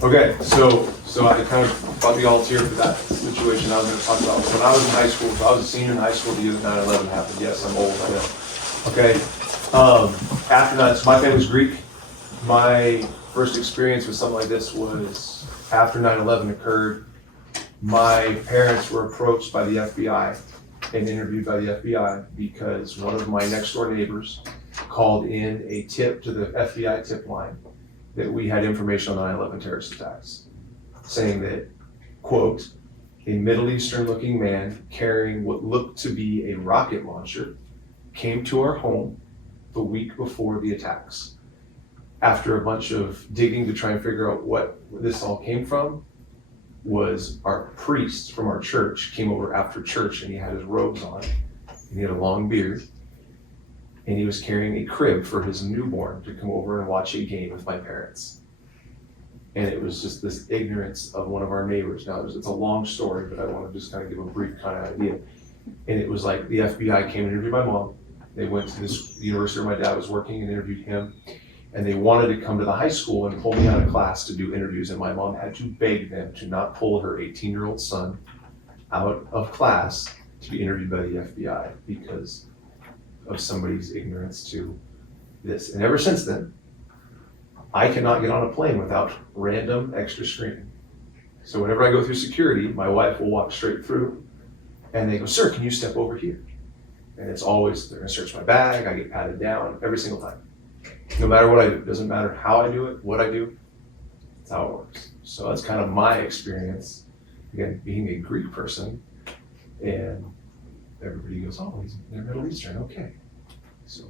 Okay, so I kind of brought the altar for that situation I was gonna talk about. When I was in high school, so I was a senior in high school the year that 9/11 happened. Yes, I'm old, I know. Okay, after that, so my family's Greek. My first experience with something like this was after 9/11 occurred. My parents were approached by the FBI and interviewed by the FBI because one of my next door neighbors called in a tip to the FBI tip line that we had information on 9/11 terrorist attacks, saying that, quote, a Middle Eastern looking man carrying what looked to be a rocket launcher came to our home the week before the attacks. After a bunch of digging to try and figure out what this all came from, was our priest from our church came over after church, and he had his robes on, and he had a long beard, and he was carrying a crib for his newborn to come over and watch a game with my parents. And it was just this ignorance of one of our neighbors. Now, it's a long story, but I want to just kind of give a brief kind of idea. And it was like the FBI came and interviewed my mom. They went to this university where my dad was working and interviewed him. And they wanted to come to the high school and pull me out of class to do interviews. And my mom had to beg them to not pull her 18-year-old son out of class to be interviewed by the FBI because of somebody's ignorance to this. And ever since then, I cannot get on a plane without random extra screening. So whenever I go through security, my wife will walk straight through and they go, "Sir, can you step over here?" And it's always, they're gonna search my bag, I get patted down every single time. No matter what I do, it doesn't matter how I do it, what I do, that's how it works. So that's kind of my experience, again, being a Greek person, and everybody goes, "Oh, they're Middle Eastern, okay." So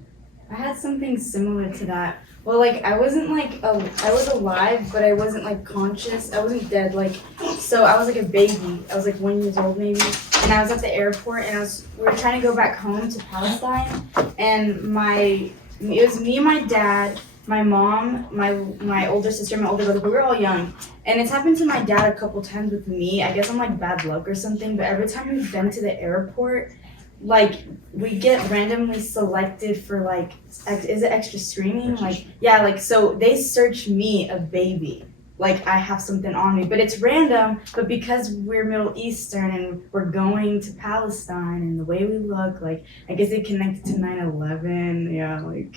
I had something similar to that. Well, like I wasn't like I was alive, but I wasn't like conscious. I wasn't dead. Like so, I was like a baby. I was like 1 year old maybe, and I was at the airport, and we were trying to go back home to Palestine, and it was me and my dad, my mom, my older sister, my older brother. We were all young, and it's happened to my dad a couple times with me. I guess I'm like bad luck or something. But every time we've been to the airport, like we get randomly selected for like, is it extra screening? Like yeah, like so they search me, a baby, like I have something on me, but it's random. But because we're Middle Eastern and we're going to Palestine and the way we look, like I guess it connected to 9/11. Yeah, like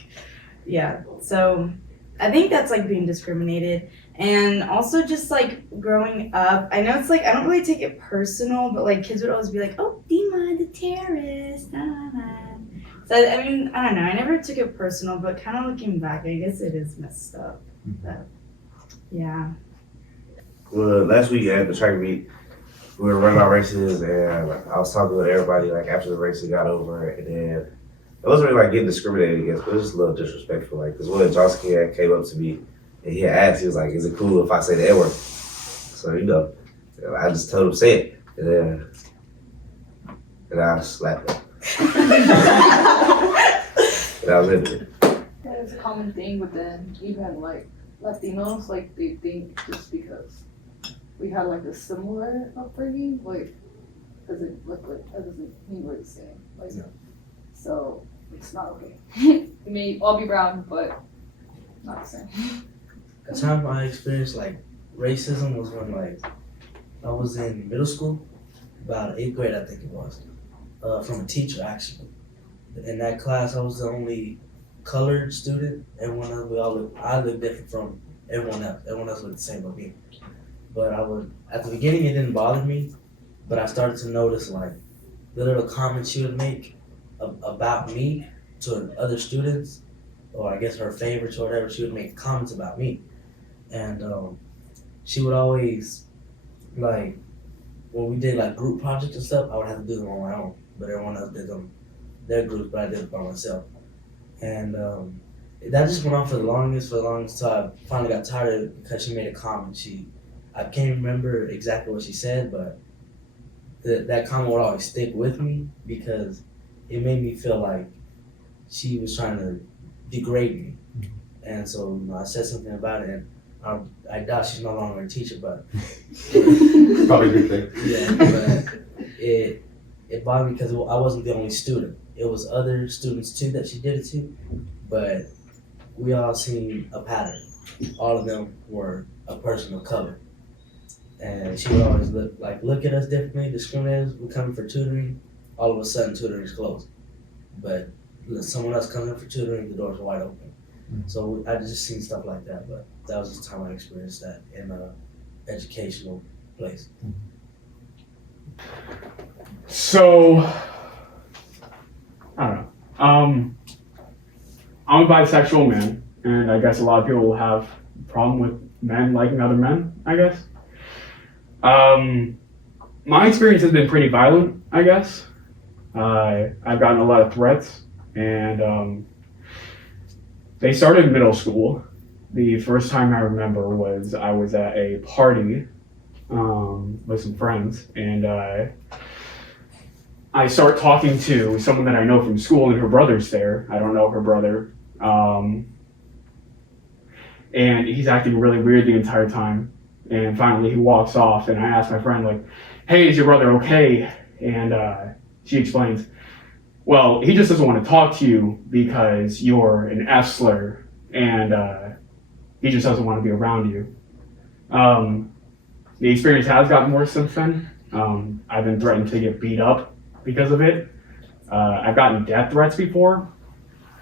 yeah. So I think that's like being discriminated. And also just like growing up, I know it's like, I don't really take it personal, but like kids would always be like, "Oh, Dima, the terrorist, nah, nah, nah." So I mean, I don't know, I never took it personal, but kind of looking back, I guess it is messed up. But, yeah. Well, last week at the track meet, we were running our races, and I was talking with everybody like after the races got over, and then it wasn't really like getting discriminated against, but it was just a little disrespectful. Like, because one of Johnson came up to me and he had asked, he was like, "Is it cool if I say the N-word?" So, I just told him say it, and I slapped him. And I was into it. Yeah, it's a common thing, but then even like Latinos, like they think just because we had like a similar upbringing, like doesn't look like, that doesn't mean we're the same. Like, yeah. So it's not okay. It may all be brown, but not the same. The time I experienced like racism was when like I was in middle school, about 8th grade I think it was, from a teacher actually. In that class I was the only colored student. Everyone else, I looked different from everyone else. Everyone else looked the same but me. But at the beginning it didn't bother me, but I started to notice like the little comments she would make about me to other students, or I guess her favorites or whatever. She would make comments about me. And she would always, like, when we did like group projects and stuff, I would have to do them on my own, but everyone else did them, their groups, but I did it by myself. And that just went on for the longest till I finally got tired of it because she made a comment. I can't remember exactly what she said, but that comment would always stick with me because it made me feel like she was trying to degrade me. And so I said something about it, and I doubt she's no longer a teacher, but probably a good thing. Yeah, but it bothered me because I wasn't the only student. It was other students too that she did it to, but we all seen a pattern. All of them were a person of color. And she would always look at us differently, discriminate us. We come in for tutoring, all of a sudden tutoring's closed. But someone else comes in for tutoring, the doors are wide open. So I just seen stuff like that, but that was the time I experienced that in an educational place. So, I don't know. I'm a bisexual man, and I guess a lot of people will have a problem with men liking other men, I guess. My experience has been pretty violent, I guess. I've gotten a lot of threats, and they started in middle school. The first time I remember was I was at a party with some friends, and I start talking to someone that I know from school, and her brother's there. I don't know her brother. And he's acting really weird the entire time. And finally he walks off, and I ask my friend, like, hey, is your brother okay? And she explains, well, he just doesn't want to talk to you because you're an F slur, and he just doesn't want to be around you. The experience has gotten worse since then. I've been threatened to get beat up because of it. I've gotten death threats before.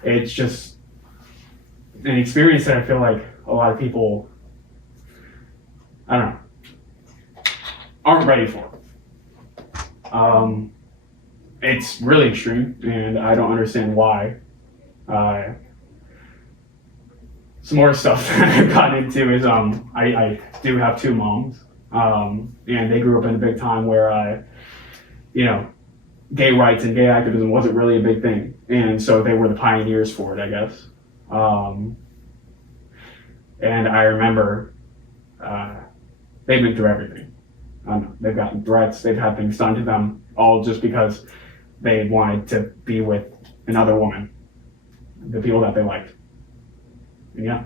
It's just an experience that I feel like a lot of people, I don't know, aren't ready for. It's really extreme, and I don't understand why. Some more stuff that I've gotten into is I do have two moms, and they grew up in a big time where gay rights and gay activism wasn't really a big thing, and so they were the pioneers for it, I guess. And I remember they've been through everything. They've gotten threats, they've had things done to them, all just because they wanted to be with another woman, the people that they liked. And yeah.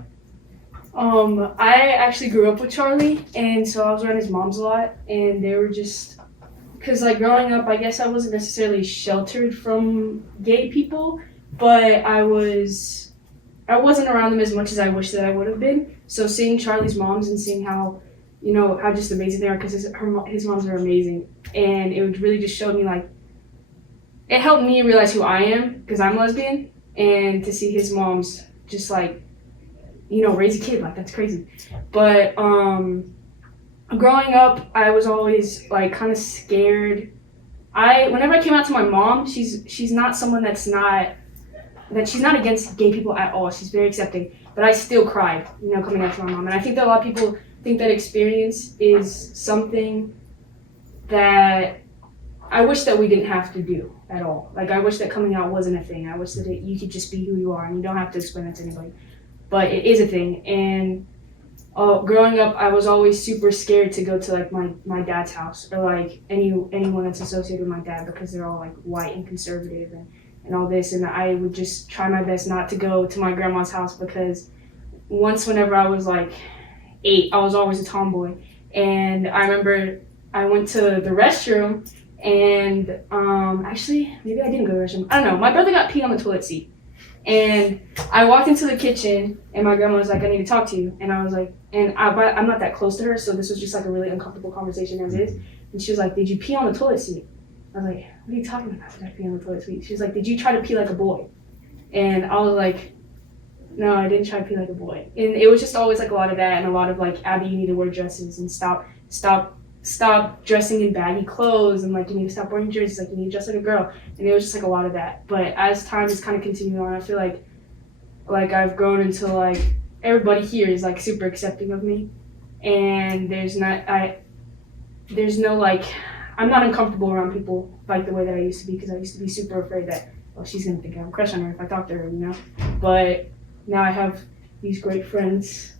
I actually grew up with Charlie, and so I was around his moms a lot, and they were just, because like growing up, I guess I wasn't necessarily sheltered from gay people, but I wasn't around them as much as I wish that I would have been. So seeing Charlie's moms and seeing how just amazing they are, because his moms are amazing, and it really just showed me, like, it helped me realize who I am, because I'm lesbian, and to see his moms just like, raise a kid, like, that's crazy. But growing up, I was always like kind of scared. Whenever I came out to my mom, she's not someone she's not against gay people at all. She's very accepting, but I still cried, coming out to my mom. And I think that a lot of people think that experience is something that I wish that we didn't have to do at all. Like, I wish that coming out wasn't a thing. I wish that you could just be who you are and you don't have to explain it to anybody. But it is a thing. And growing up, I was always super scared to go to like my dad's house, or like anyone that's associated with my dad, because they're all like white and conservative and all this. And I would just try my best not to go to my grandma's house, because whenever I was like 8, I was always a tomboy. And I remember I went to the restroom, and actually maybe I didn't go to the restroom. I don't know. My brother got peed on the toilet seat. And I walked into the kitchen, and my grandma was like, I need to talk to you. And I was like, I'm not that close to her, so this was just like a really uncomfortable conversation as is. And she was like, did you pee on the toilet seat? I was like, what are you talking about? Did I pee on the toilet seat? She was like, did you try to pee like a boy? And I was like, no, I didn't try to pee like a boy. And it was just always like a lot of that, and a lot of like, Abby, you need to wear dresses, and stop dressing in baggy clothes, and like, you need to stop wearing jerseys, like, you need to dress like a girl. And it was just like a lot of that. But as time is kind of continuing on, I feel like I've grown into like, everybody here is like super accepting of me, and there's no like, I'm not uncomfortable around people like the way that I used to be, because I used to be super afraid that, she's gonna think I have a crush on her if I talk to her, But now I have these great friends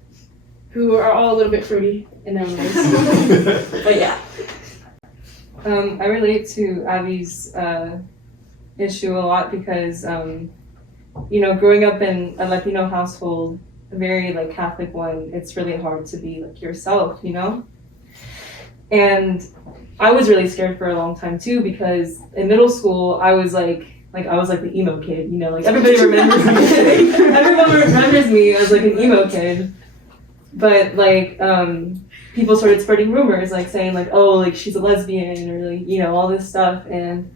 who are all a little bit fruity in their own ways. But yeah. I relate to Abby's issue a lot, because growing up in a Latino household, a very like Catholic one, it's really hard to be like yourself, And I was really scared for a long time too, because in middle school I was like the emo kid, like everybody remembers me. Everyone remembers me as like an emo kid. But like people started spreading rumors, like saying like, oh, like she's a lesbian or like, you know, all this stuff. And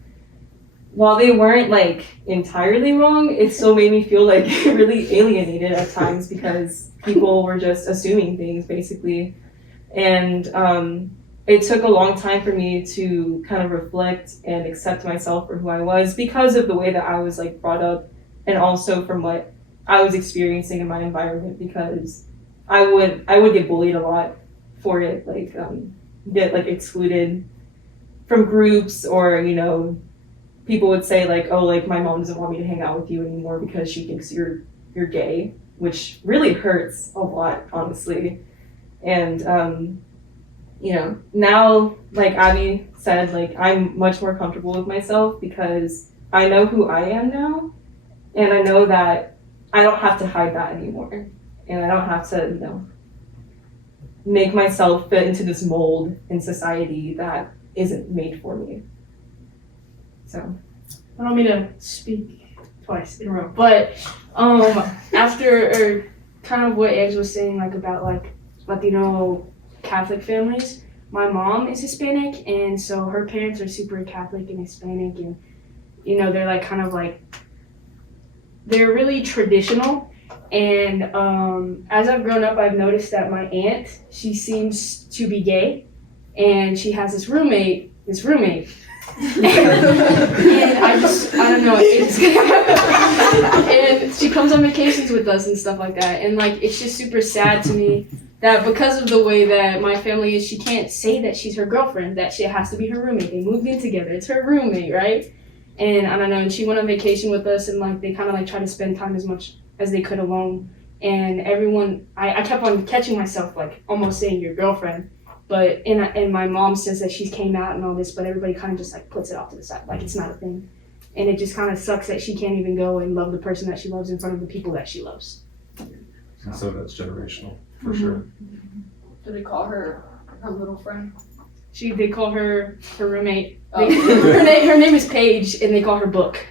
while they weren't like entirely wrong, it still made me feel like really alienated at times because people were just assuming things basically. And it took a long time for me to kind of reflect and accept myself for who I was because of the way that I was like brought up, and also from what I was experiencing in my environment, because I would get bullied a lot for it, like get like excluded from groups, or you know, people would say like, oh, like my mom doesn't want me to hang out with you anymore because she thinks you're gay, which really hurts a lot, honestly. And you know, now, like Abby said, like I'm much more comfortable with myself because I know who I am now, and I know that I don't have to hide that anymore, and I don't have to, you know, make myself fit into this mold in society that isn't made for me. So I don't mean to speak twice in a row, but after or kind of what Eggs was saying, like about like Latino Catholic families, my mom is Hispanic, and so her parents are super Catholic and Hispanic, and you know they're like kind of like they're really traditional. And as I've grown up, I've noticed that my aunt, she seems to be gay, and she has this roommate, and I don't know, and she comes on vacations with us and stuff like that, and like it's just super sad to me that because of the way that my family is, she can't say that she's her girlfriend, that she has to be her roommate. They moved in together, it's her roommate, right? And I don't know, and she went on vacation with us, and like they kind of like try to spend time as much as they could alone, and everyone, I kept on catching myself like almost saying your girlfriend, but and my mom says that she came out and all this, but everybody kind of just like puts it off to the side, like it's not a thing. And it just kind of sucks that she can't even go and love the person that she loves in front of the people that she loves. And so that's generational, for sure. Do they call her little friend? They call her roommate. Oh. Her name is Paige, and they call her Book.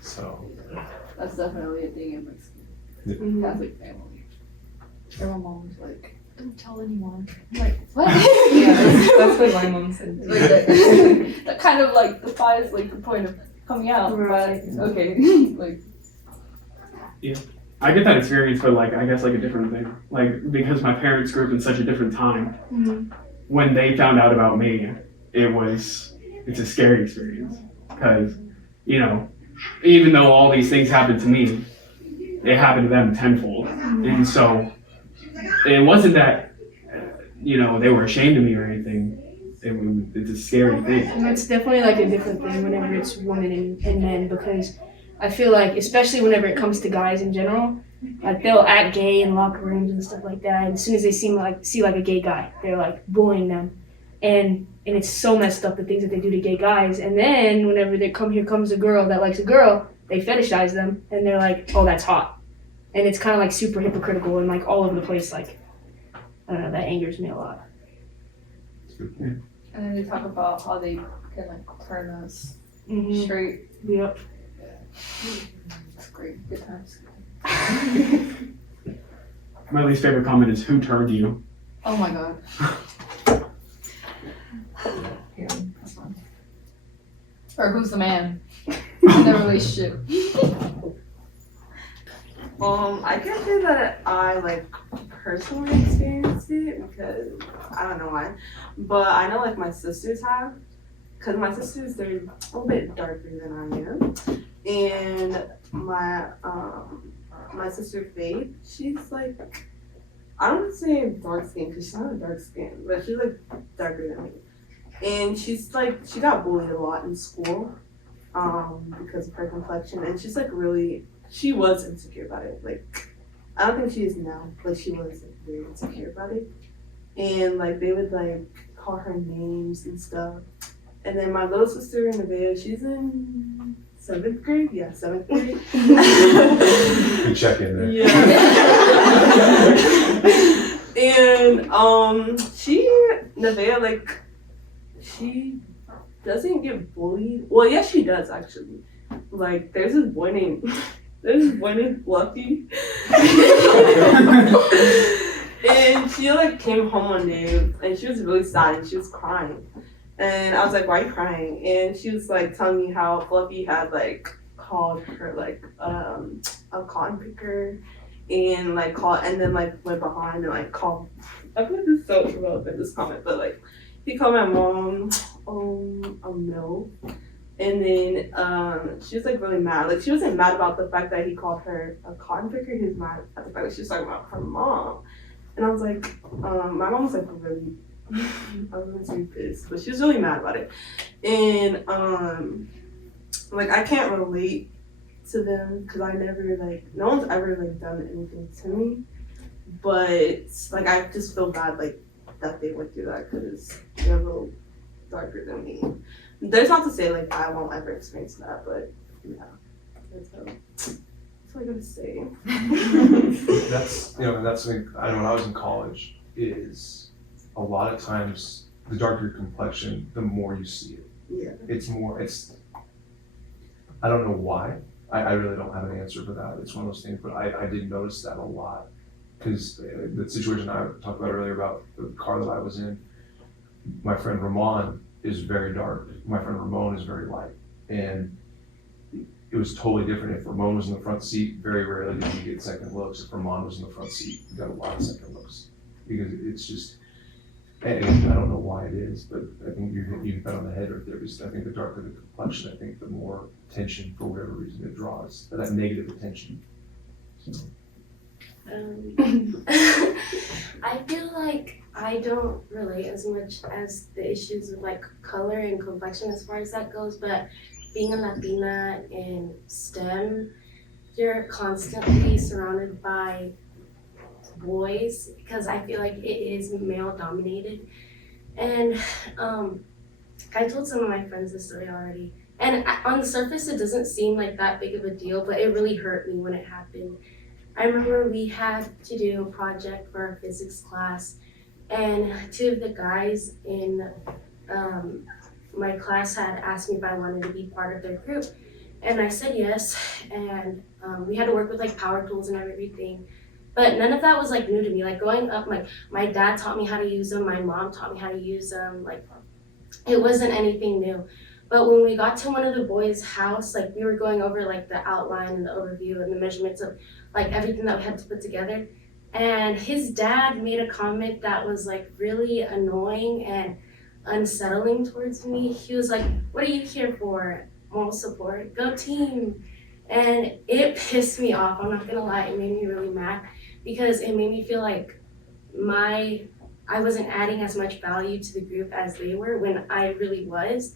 So, That's definitely a thing in Mexican Mhm. Catholic family. And my mom was like, don't tell anyone. I'm like, what? yeah, that's what my mom said. Like that, that kind of like defies like the point of coming out, Right. but okay. Like, I get that experience, but like I guess like a different thing. Like because my parents grew up in such a different time. Mhm. When they found out about me, it's a scary experience because you know, even though all these things happened to me, they happened to them tenfold, and so it wasn't that you know they were ashamed of me or anything. It's a scary thing. And it's definitely like a different thing whenever it's women and men, because I feel like, especially whenever it comes to guys in general, like they'll act gay in locker rooms and stuff like that. And as soon as they see like a gay guy, they're like bullying them, and it's so messed up, the things that they do to gay guys. And then whenever here comes a girl that likes a girl, they fetishize them, and they're like, oh, that's hot. And it's kind of like super hypocritical and like all over the place. Like, I don't know, that angers me a lot. and then they talk about how they can like turn us Mm-hmm. straight. Yep. It's great. Good times. My least favorite comment is "Who turned you?" Oh my god. Yeah. That's fun. Or who's the man in the relationship? I can't say that I like personally experienced it because I don't know why, but I know like my sisters have, because my sisters, they're a little bit darker than I am, and my sister Faith, she's like, I don't want to say dark skin because she's not a dark skin, but she's like darker than me, and she's like, she got bullied a lot in school because of her complexion, and she's like really, she was insecure about it. Like, I don't think she is now, but she was like very insecure about it. And like they would like call her names and stuff. And then my little sister Nevaeh, she's in 7th grade. Yeah, 7th grade. good check in there. Yeah. And Nevaeh, like, she doesn't get bullied. Well, yes, she does actually. Like, there's this boy named There's one in Fluffy. And she like came home one day and she was really sad and she was crying. And I was like, why are you crying? And she was like telling me how Fluffy had like called her like a cotton picker and like called and then like went behind and like called. I feel like this is so irrelevant, this comment, but like he called my mom a milf. And then she was like really mad. Like she wasn't mad about the fact that he called her a cotton picker. He was mad at the fact that she was talking about her mom. And I was like, my mom was like really, I was really pissed, but she was really mad about it. And like I can't relate to them because I never like no one's ever like done anything to me. But like I just feel bad like that they went through that because they're a little darker than me. There's not to say like I won't ever experience that, but yeah, that's all I gotta say. That's, you know, that's something, I know when I was in college, is a lot of times the darker your complexion, the more you see it. Yeah. I don't know why. I really don't have an answer for that. It's one of those things, but I did notice that a lot. Because the situation I talked about earlier about the car that I was in, my friend Ramon is very dark. My friend Ramon is very light. And it was totally different. If Ramon was in the front seat, very rarely did you get second looks. If Ramon was in the front seat, you got a lot of second looks. Because it's just, and I don't know why it is, but I think you hit that on the head right there. Because I think the darker the complexion, I think the more attention, for whatever reason, it draws. That negative attention. So. I feel like I don't relate as much as the issues of like color and complexion as far as that goes, but being a Latina in STEM, you're constantly surrounded by boys because I feel like it is male dominated. And I told some of my friends this story already. And on the surface, it doesn't seem like that big of a deal, but it really hurt me when it happened. I remember we had to do a project for our physics class, and two of the guys in my class had asked me if I wanted to be part of their group, and I said yes. And we had to work with like power tools and everything, but none of that was like new to me. Like growing up, like my dad taught me how to use them, my mom taught me how to use them. Like it wasn't anything new. But when we got to one of the boys' house, like we were going over like the outline and the overview and the measurements of like everything that we had to put together. And his dad made a comment that was like really annoying and unsettling towards me. He was like, "What are you here for? Moral support? Go team." And it pissed me off. I'm not gonna lie, it made me really mad because it made me feel like I wasn't adding as much value to the group as they were when I really was.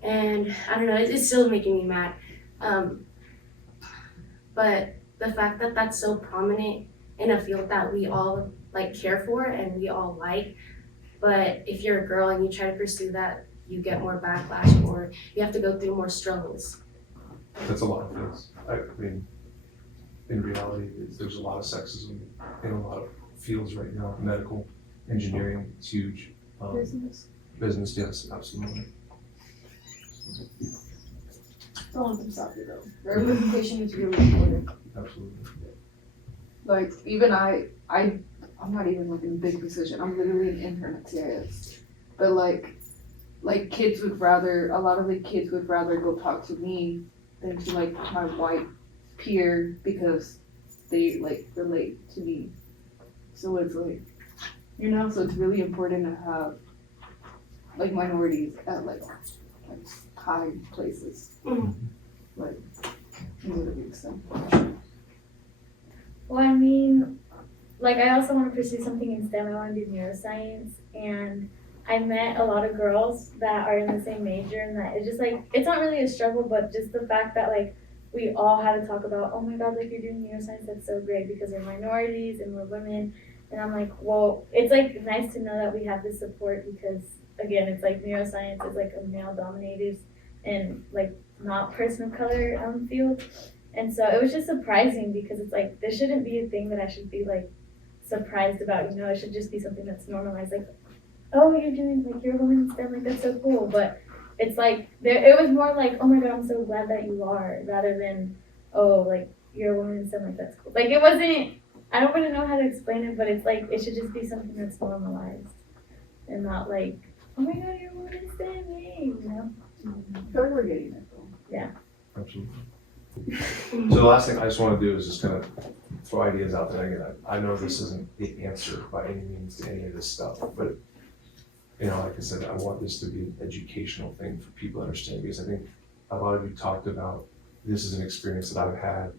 And I don't know, it's still making me mad. But the fact that that's so prominent in a field that we all like care for and we all like, but if you're a girl and you try to pursue that, you get more backlash or you have to go through more struggles. That's a lot of things. I mean, in reality, there's a lot of sexism in a lot of fields right now. Medical, engineering, it's huge. Business, yes, absolutely. Don't let them stop you though. Representation is really important. Absolutely. Like even I'm not even like in a big position. I'm literally an intern at CIS. But like kids would rather, a lot of the kids would rather go talk to me than to like my white peer because they like relate to me. So it's like, you know, so it's really important to have like minorities at like high places. Like, you know, to the extent. Well, I mean, like I also want to pursue something in STEM. I want to do neuroscience, and I met a lot of girls that are in the same major, and that it's just like, it's not really a struggle, but just the fact that like we all had to talk about, oh my God, like you're doing neuroscience, that's so great because we're minorities and we're women. And I'm like, well, it's like nice to know that we have this support because again, it's like neuroscience is like a male dominated and like not person of color field. And so it was just surprising because it's like, this shouldn't be a thing that I should be like surprised about, you know, it should just be something that's normalized. Like, oh, you're doing, like, you're a woman in STEM, like, that's so cool. But it's like, it was more like, oh my God, I'm so glad that you are, rather than, oh, like, you're a woman in STEM, like that's cool. Like it wasn't. I don't really know how to explain it, but it's like it should just be something that's normalized, and not like, oh my god, you're a woman in STEM, yay, you know. I feel like we're getting it though. Absolutely. So the last thing I just want to do is just kind of throw ideas out there. Again, I know this isn't the answer by any means to any of this stuff, but like I said, I want this to be an educational thing for people to understand, because I think a lot of you talked about this is an experience that I've had,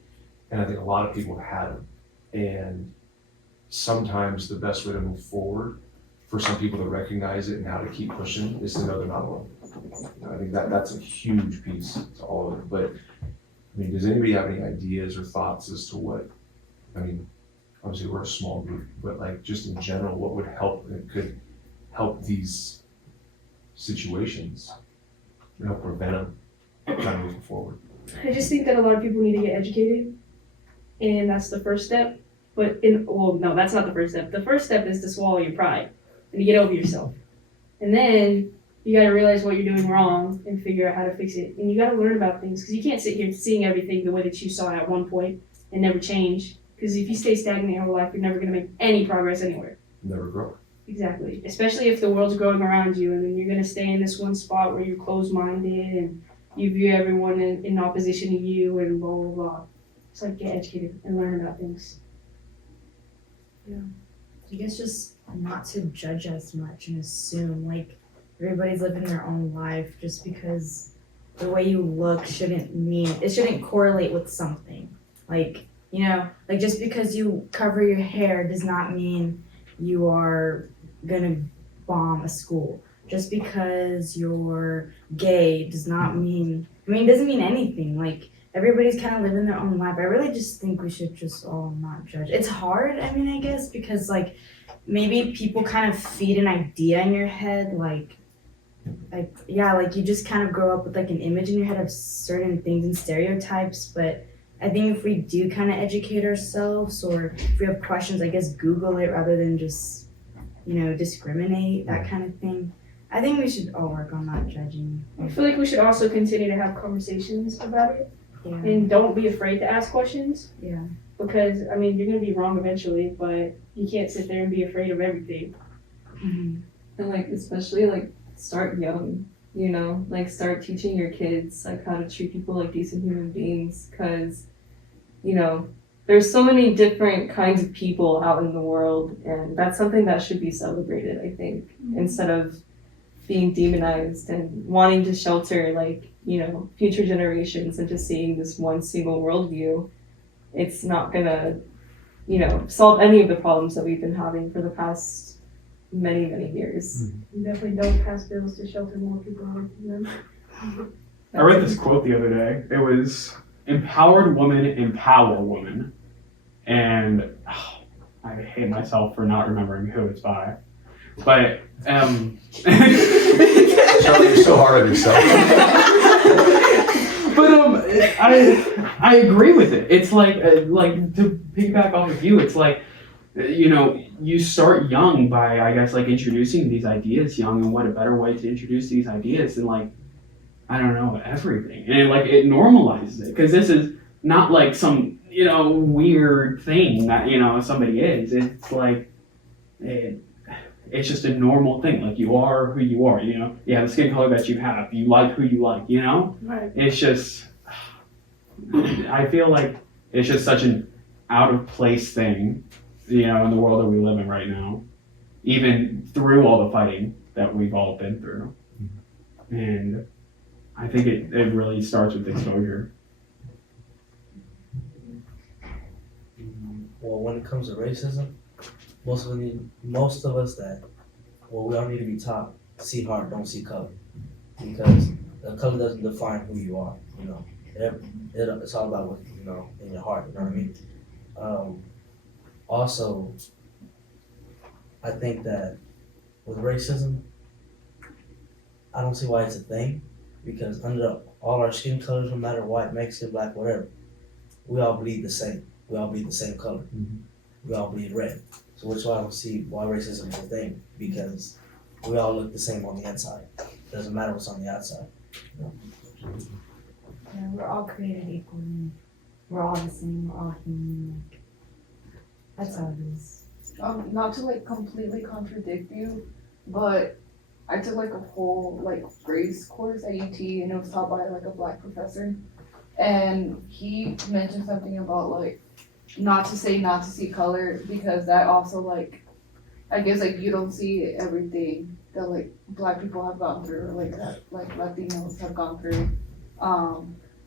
and I think a lot of people have had them. And sometimes the best way to move forward for some people to recognize it and how to keep pushing is to know they're not alone. I think that's a huge piece to all of it. But I mean, does anybody have any ideas or thoughts as to what, I mean, obviously we're a small group, but like just in general, what would help and could help these situations, help prevent them kind of moving forward? I just think that a lot of people need to get educated, and that's the first step. But no, that's not the first step. The first step is to swallow your pride and to get over yourself. And then you got to realize what you're doing wrong and figure out how to fix it. And you got to learn about things, because you can't sit here seeing everything the way that you saw it at one point and never change. Because if you stay stagnant your whole life, you're never going to make any progress anywhere. Never grow. Exactly. Especially if the world's growing around you, and then you're going to stay in this one spot where you're closed-minded and you view everyone in opposition to you and blah, blah, blah. It's like get educated and learn about things. I guess just not to judge as much and assume like everybody's living their own life. Just because the way you look shouldn't correlate with something. Like, like just because you cover your hair does not mean you are gonna bomb a school. Just because you're gay does not mean, it doesn't mean anything. Like, everybody's kind of living their own life. I really just think we should just all not judge. It's hard, I guess, because like maybe people kind of feed an idea in your head, like you just kind of grow up with like an image in your head of certain things and stereotypes. But I think if we do kind of educate ourselves, or if we have questions, I guess Google it rather than just, discriminate, that kind of thing. I think we should all work on not judging. I feel like we should also continue to have conversations about it. Yeah. And don't be afraid to ask questions. Yeah. Because, you're going to be wrong eventually, but you can't sit there and be afraid of everything. Mm-hmm. And especially start young, start teaching your kids how to treat people like decent human beings, because there's so many different kinds of people out in the world, and that's something that should be celebrated, I think, instead of being demonized and wanting to shelter future generations into seeing this one single worldview. It's not gonna solve any of the problems that we've been having for the past many years. You definitely don't pass bills to shelter more people away from them. I read this quote the other day. It was, "Empowered woman empower woman." And I hate myself for not remembering who it's by. But, Charlie, you're so hard on yourself. But I agree with it. It's like to piggyback off of you, it's like, you start young by, I guess, introducing these ideas young, and what a better way to introduce these ideas than I don't know, everything. And it normalizes it, because this is not some, weird thing that, somebody is. It's it's just a normal thing. You are who you are, you have the skin color that you have, you like who you like, Right. It's just, I feel like it's just such an out of place thing, in the world that we live in right now, even through all the fighting that we've all been through. And I think it really starts with exposure. Well, when it comes to racism, most of us we all need to be taught, see heart, don't see color, because the color doesn't define who you are. It's all about what in your heart. You know what I mean? Also, I think that with racism, I don't see why it's a thing, because under all our skin colors, no matter white, Mexican, black, whatever, we all bleed the same. We all bleed the same color. Mm-hmm. We all bleed red. So which is why I don't see why racism is a thing, because we all look the same on the inside. Doesn't matter what's on the outside. Yeah, we're all created equally. we're all the same, we're all human. Like, that's how it is. Not to like completely contradict you, but I took like a whole like race course at UT and it was taught by like a black professor. And he mentioned something about like not to see color because that also like I guess like you don't see everything that like black people have gone through or like that like Latinos have gone through.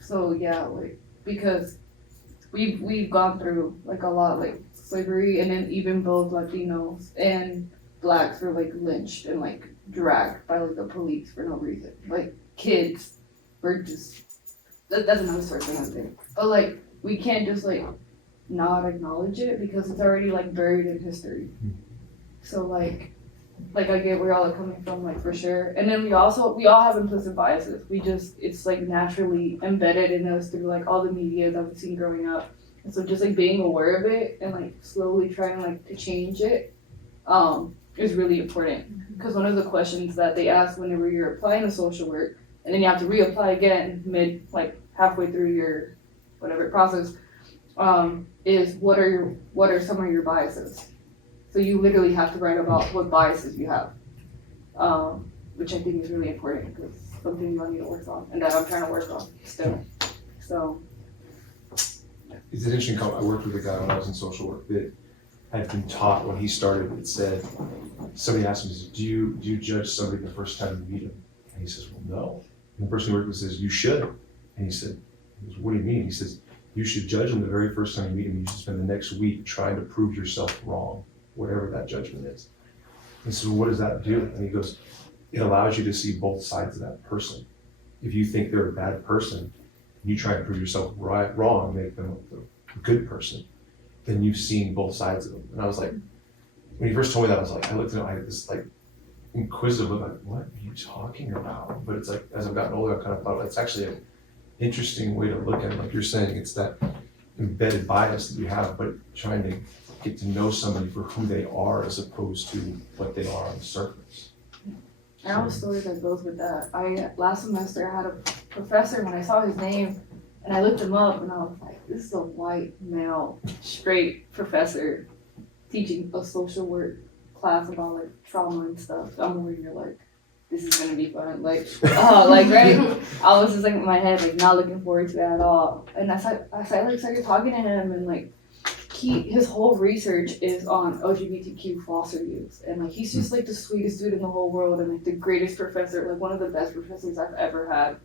So yeah, like because we've gone through like a lot like slavery and then even both Latinos and blacks were like lynched and like dragged by like the police for no reason. Like kids were just that's another story for another day. But like we can't just like not acknowledge it because it's already like buried in history. So like I get where y'all are coming from, like for sure. And then we all have implicit biases. It's like naturally embedded in us through like all the media that we've seen growing up. And so just like being aware of it and like slowly trying like to change it, is really important. Because one of the questions that they ask whenever you're applying to social work, and then you have to reapply again like halfway through your whatever process, is what are some of your biases? So you literally have to write about what biases you have, which I think is really important because something you need to work on and that I'm trying to work on still. So. It's an interesting comment. I worked with a guy when I was in social work that had been taught when he started. It said, somebody asked him, do you judge somebody the first time you meet him? And he says, well, no. And the person he worked with says, you should. And he said, what do you mean? He says, you should judge him the very first time you meet him. You should spend the next week trying to prove yourself wrong, whatever that judgment is. And so what does that do? And he goes, it allows you to see both sides of that person. If you think they're a bad person, you try to prove yourself wrong, make them a good person, then you've seen both sides of them. And I was like, when he first told me that, I looked at him, I had this like inquisitive look, like, what are you talking about? But it's like, as I've gotten older, I've kind of thought it's actually an interesting way to look at it. Like you're saying, it's that embedded bias that you have, but trying to get to know somebody for who they are as opposed to what they are on the surface. I have a story that goes with that. Last semester I had a professor when I saw his name and I looked him up and I was like, this is a white male straight professor teaching a social work class about like trauma and stuff. So I'm over here like, this is gonna be fun. Like, right? I was just like in my head, like not looking forward to it at all. And I started talking to him and like his whole research is on LGBTQ foster youth, and like he's just like the sweetest dude in the whole world, and like the greatest professor, like one of the best professors I've ever had.